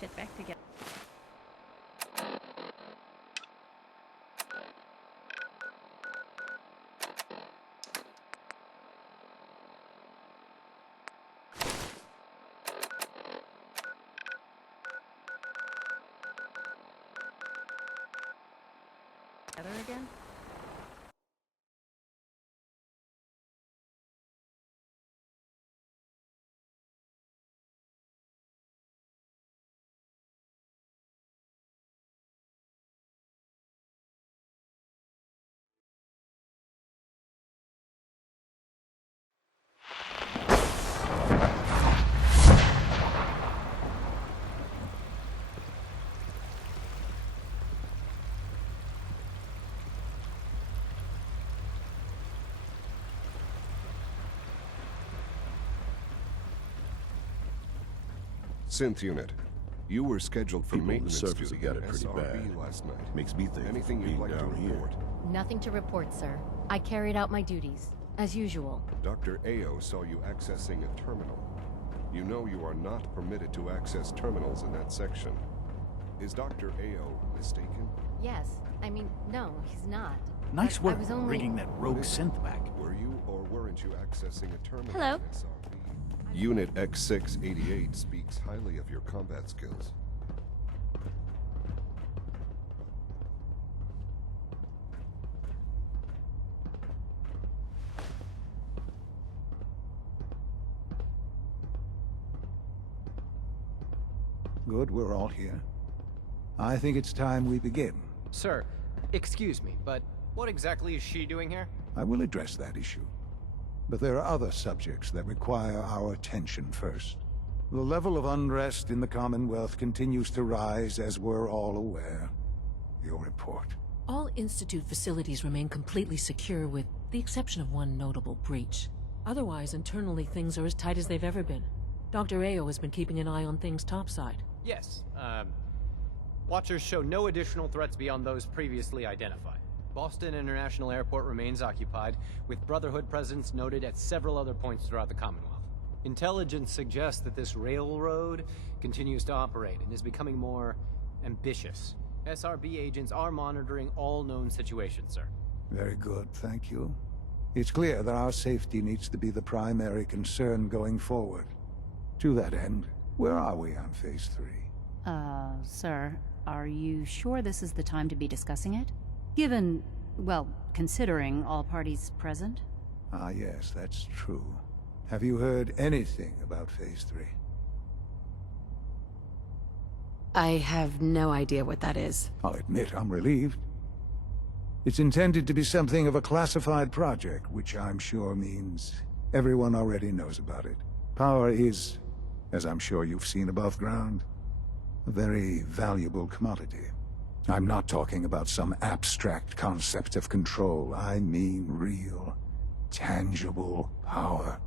shit back together. Again? Synth unit, you were scheduled for People on the maintenance surface duty have got at it pretty SRB bad. last night. Makes me think Anything you'd being like to down here. report? Nothing to report, sir. I carried out my duties, as usual. Dr. Ao saw you accessing a terminal. You know you are not permitted to access terminals in that section. Is Dr. Ao mistaken? Yes. I mean, no, he's not. Nice But I work was only... bringing that rogue synth back. Were you or weren't you accessing a terminal Hello. at SRB? Unit X688 speaks highly of your combat skills. Good, we're all here. I think it's time we begin. Sir, excuse me, but what exactly is she doing here? I will address that issue. But there are other subjects that require our attention first. The level of unrest in the Commonwealth continues to rise, as we're all aware. Your report. All Institute facilities remain completely secure with the exception of one notable breach. Otherwise, internally things are as tight as they've ever been. Dr. Ao has been keeping an eye on things topside. Yes, Watchers show no additional threats beyond those previously identified. Boston International Airport remains occupied, with Brotherhood presence noted at several other points throughout the Commonwealth. Intelligence suggests that this railroad continues to operate and is becoming more ambitious. SRB agents are monitoring all known situations, sir. Very good, thank you. It's clear that our safety needs to be the primary concern going forward. To that end, where are we on Phase 3? Sir, are you sure this is the time to be discussing it? Given, well, considering all parties present? Ah, yes, that's true. Have you heard anything about Phase 3? I have no idea what that is. I'll admit I'm relieved. It's intended to be something of a classified project, which I'm sure means everyone already knows about it. Power is, as I'm sure you've seen above ground, a very valuable commodity. I'm not talking about some abstract concept of control. I mean real, tangible power.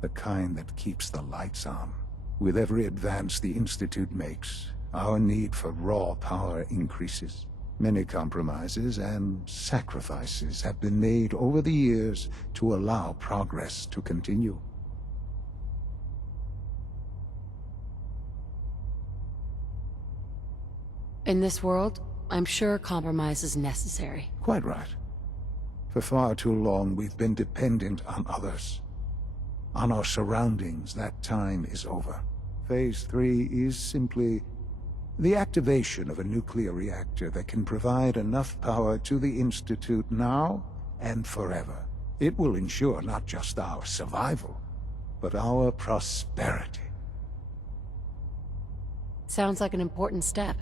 The kind that keeps the lights on. With every advance the Institute makes, our need for raw power increases. Many compromises and sacrifices have been made over the years to allow progress to continue. In this world, I'm sure compromise is necessary. Quite right. For far too long, we've been dependent on others. On our surroundings. That time is over. Phase 3 is simply the activation of a nuclear reactor that can provide enough power to the Institute now and forever. It will ensure not just our survival, but our prosperity. Sounds like an important step.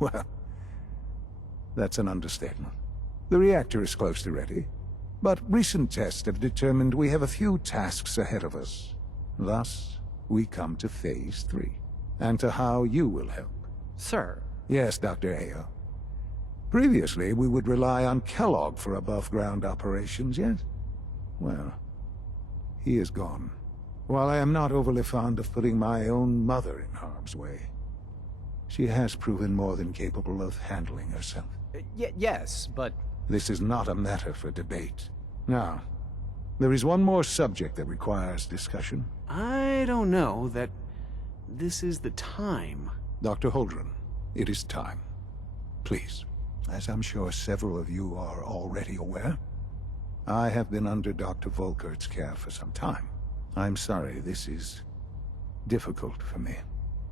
Well, that's an understatement. The reactor is close to ready, but recent tests have determined we have a few tasks ahead of us. Thus, we come to Phase 3, and to how you will help. Sir. Yes, Dr. Ao. Previously, we would rely on Kellogg for above-ground operations, yes? Well, he is gone. While I am not overly fond of putting my own mother in harm's way, she has proven more than capable of handling herself. Yes, but... This is not a matter for debate. Now, there is one more subject that requires discussion. I don't know. That this is the time. Dr. Holdren, it is time. Please, as I'm sure several of you are already aware, I have been under Dr. Volkert's care for some time. I'm sorry, this is difficult for me.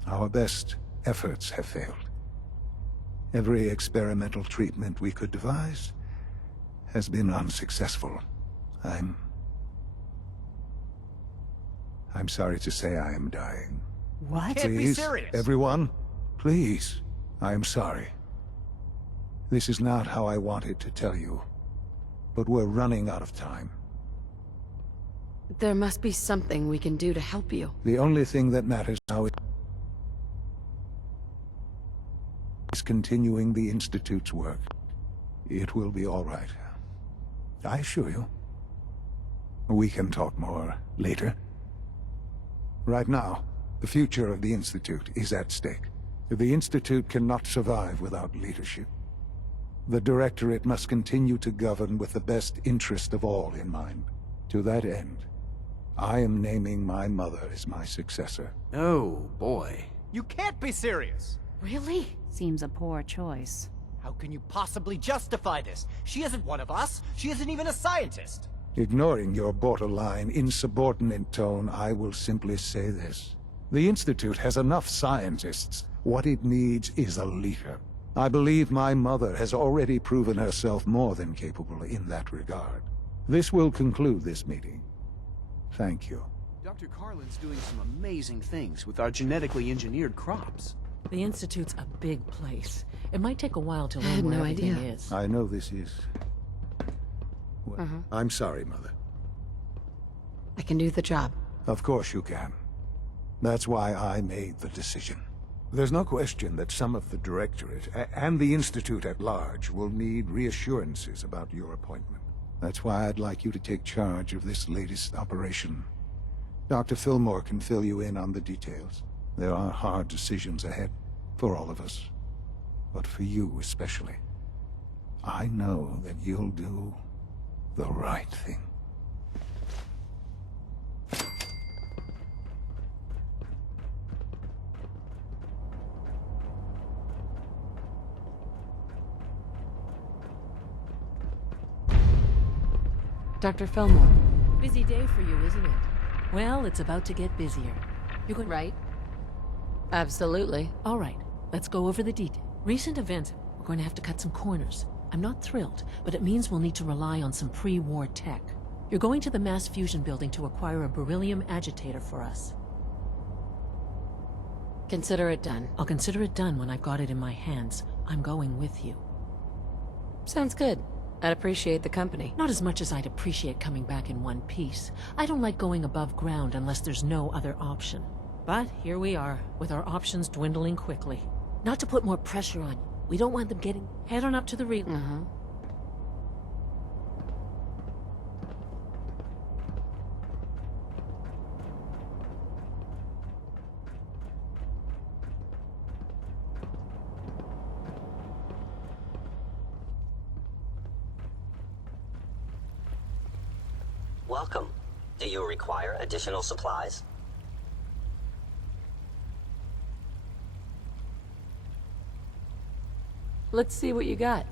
Our best efforts have failed. Every experimental treatment we could devise has been unsuccessful. I'm sorry to say I am dying. What? Can't be Please, serious. everyone, please. I am sorry. This is not how I wanted to tell you, but we're running out of time. There must be something we can do to help you. The only thing that matters now is continuing the Institute's work. It will be all right. I assure you. We can talk more later. Right now, the future of the Institute is at stake. The Institute cannot survive without leadership. The Directorate must continue to govern with the best interest of all in mind. To that end, I am naming my mother as my successor. Oh, boy. You can't be serious! Really? Seems a poor choice. How can you possibly justify this? She isn't one of us. She isn't even a scientist. Ignoring your borderline, insubordinate tone, I will simply say this. The Institute has enough scientists. What it needs is a leader. I believe my mother has already proven herself more than capable in that regard. This will conclude this meeting. Thank you. Dr. Carlin's doing some amazing things with our genetically engineered crops. The Institute's a big place. It might take a while to I learn had where no everything idea. is. I know this is... Well, I'm sorry, Mother. I can do the job. Of course you can. That's why I made the decision. There's no question that some of the Directorate, and the Institute at large, will need reassurances about your appointment. That's why I'd like you to take charge of this latest operation. Dr. Fillmore can fill you in on the details. There are hard decisions ahead, for all of us. But for you especially. I know that you'll do the right thing. Dr. Fillmore. Busy day for you, isn't it? Well, it's about to get busier. You're going... Right? Absolutely. All right, let's go over the details. Recent events, we're going to have to cut some corners. I'm not thrilled, but it means we'll need to rely on some pre-war tech. You're going to the mass fusion building to acquire a beryllium agitator for us. Consider it done. I'll consider it done when I've got it in my hands. I'm going with you. Sounds good. I'd appreciate the company. Not as much as I'd appreciate coming back in one piece. I don't like going above ground unless there's no other option. But here we are, with our options dwindling quickly. Not to put more pressure on you. We don't want them getting... Head on up to the relay. Welcome. Do you require additional supplies? Let's see what you got.